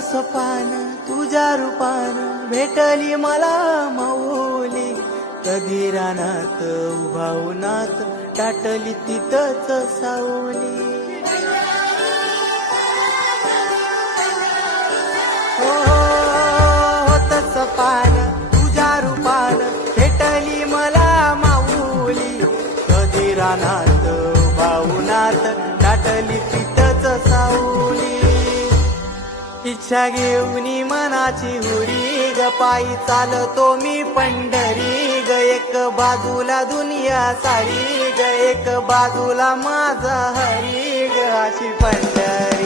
सपान तुझ्या रूपान भेटली मला माऊली, कधी रानात उभा उन्हात टाटली तिथंच सावली. हो होत सपान तुझ्या रूपान भेटली मला माऊली, कधी रानात उभा उन्हात टाटली तिथंच सावली. इच्छा घेऊनी मनाची हुरी ग पायी चालतो मी पंढरी ग, एक बाजूला दुनिया सारी ग, एक बाजूला माझा हरी ग, अशी पंढरी.